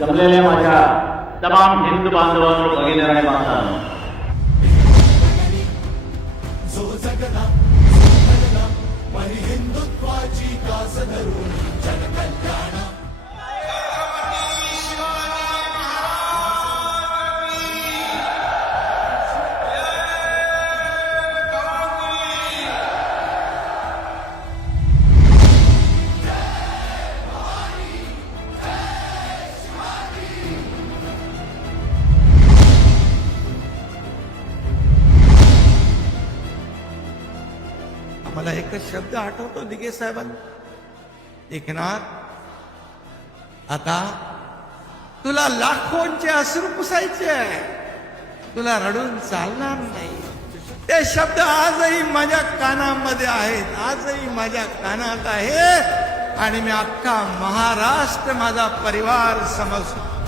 जमलेल्या माझ्या तमाम हिंदू बांधवांनो भगिनी आणि मातांनो मला एकच शब्द आठवतो दिगे साहेबांना. एकनाथ आता तुला लाखोंचे अश्रू पुसायचे आहे. तुला रडून चालणार नाही. ते शब्द आजही माझ्या कानामध्ये आहेत. आजही माझ्या कानात आहे. आणि मी अख्खा महाराष्ट्र माझा परिवार समजतो.